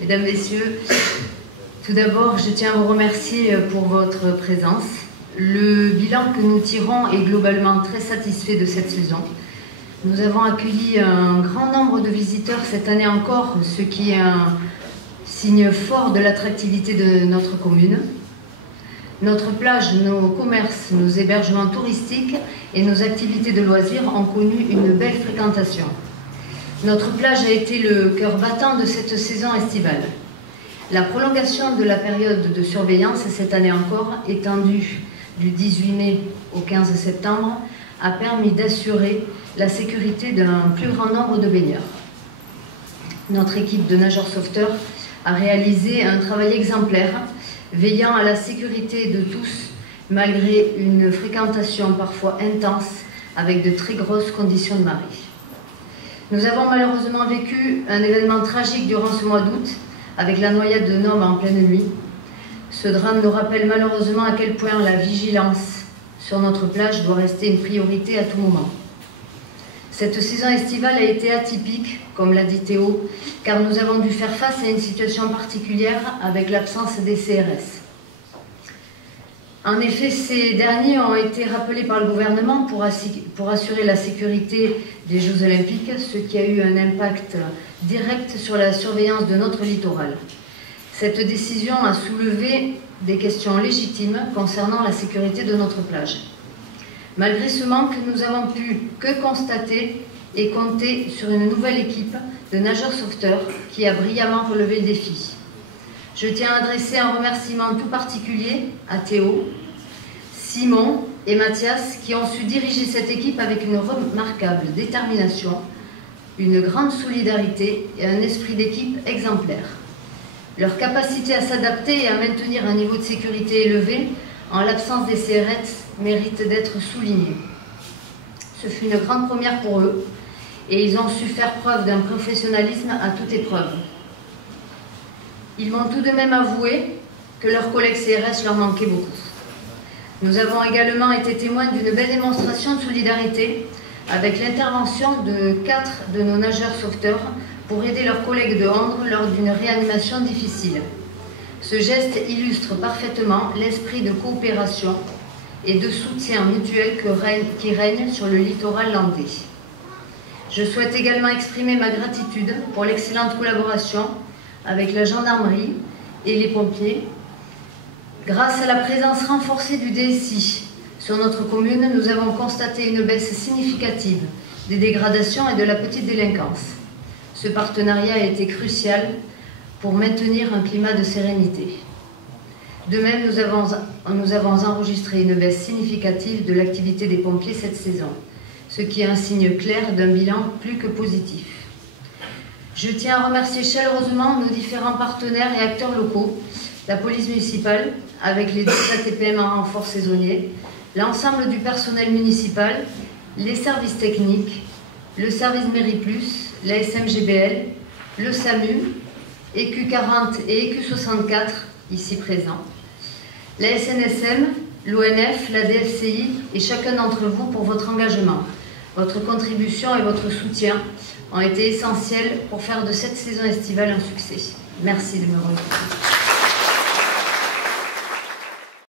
Mesdames, Messieurs, tout d'abord, je tiens à vous remercier pour votre présence. Le bilan que nous tirons est globalement très satisfait de cette saison. Nous avons accueilli un grand nombre de visiteurs cette année encore, ce qui est un signe fort de l'attractivité de notre commune. Notre plage, nos commerces, nos hébergements touristiques et nos activités de loisirs ont connu une belle fréquentation. Notre plage a été le cœur battant de cette saison estivale. La prolongation de la période de surveillance, cette année encore, étendue du 18 mai au 15 septembre, a permis d'assurer la sécurité d'un plus grand nombre de baigneurs. Notre équipe de nageurs sauveteurs a réalisé un travail exemplaire, veillant à la sécurité de tous, malgré une fréquentation parfois intense, avec de très grosses conditions de marée. Nous avons malheureusement vécu un événement tragique durant ce mois d'août, avec la noyade d'un homme en pleine nuit. Ce drame nous rappelle malheureusement à quel point la vigilance sur notre plage doit rester une priorité à tout moment. Cette saison estivale a été atypique, comme l'a dit Théo, car nous avons dû faire face à une situation particulière avec l'absence des CRS. En effet, ces derniers ont été rappelés par le gouvernement pour assurer la sécurité des Jeux Olympiques, ce qui a eu un impact direct sur la surveillance de notre littoral. Cette décision a soulevé des questions légitimes concernant la sécurité de notre plage. Malgré ce manque, nous avons pu que constater et compter sur une nouvelle équipe de nageurs sauveteurs qui a brillamment relevé le défi. Je tiens à adresser un remerciement tout particulier à Théo, Simon et Mathias qui ont su diriger cette équipe avec une remarquable détermination, une grande solidarité et un esprit d'équipe exemplaire. Leur capacité à s'adapter et à maintenir un niveau de sécurité élevé en l'absence des CRS mérite d'être soulignée. Ce fut une grande première pour eux et ils ont su faire preuve d'un professionnalisme à toute épreuve. Ils m'ont tout de même avoué que leurs collègues CRS leur manquaient beaucoup. Nous avons également été témoins d'une belle démonstration de solidarité avec l'intervention de 4 de nos nageurs sauveteurs pour aider leurs collègues de Hondres lors d'une réanimation difficile. Ce geste illustre parfaitement l'esprit de coopération et de soutien mutuel qui règne sur le littoral landais. Je souhaite également exprimer ma gratitude pour l'excellente collaboration avec la gendarmerie et les pompiers. Grâce à la présence renforcée du DSI sur notre commune, nous avons constaté une baisse significative des dégradations et de la petite délinquance. Ce partenariat a été crucial pour maintenir un climat de sérénité. De même, nous avons enregistré une baisse significative de l'activité des pompiers cette saison, ce qui est un signe clair d'un bilan plus que positif. Je tiens à remercier chaleureusement nos différents partenaires et acteurs locaux, la police municipale, avec les 12 ATPM en renfort saisonnier, l'ensemble du personnel municipal, les services techniques, le service Mairie Plus, la SMGBL, le SAMU, EQ40 et EQ64, ici présents, la SNSM, l'ONF, la DFCI et chacun d'entre vous pour votre engagement. Votre contribution et votre soutien ont été essentiels pour faire de cette saison estivale un succès. Merci de me remercier.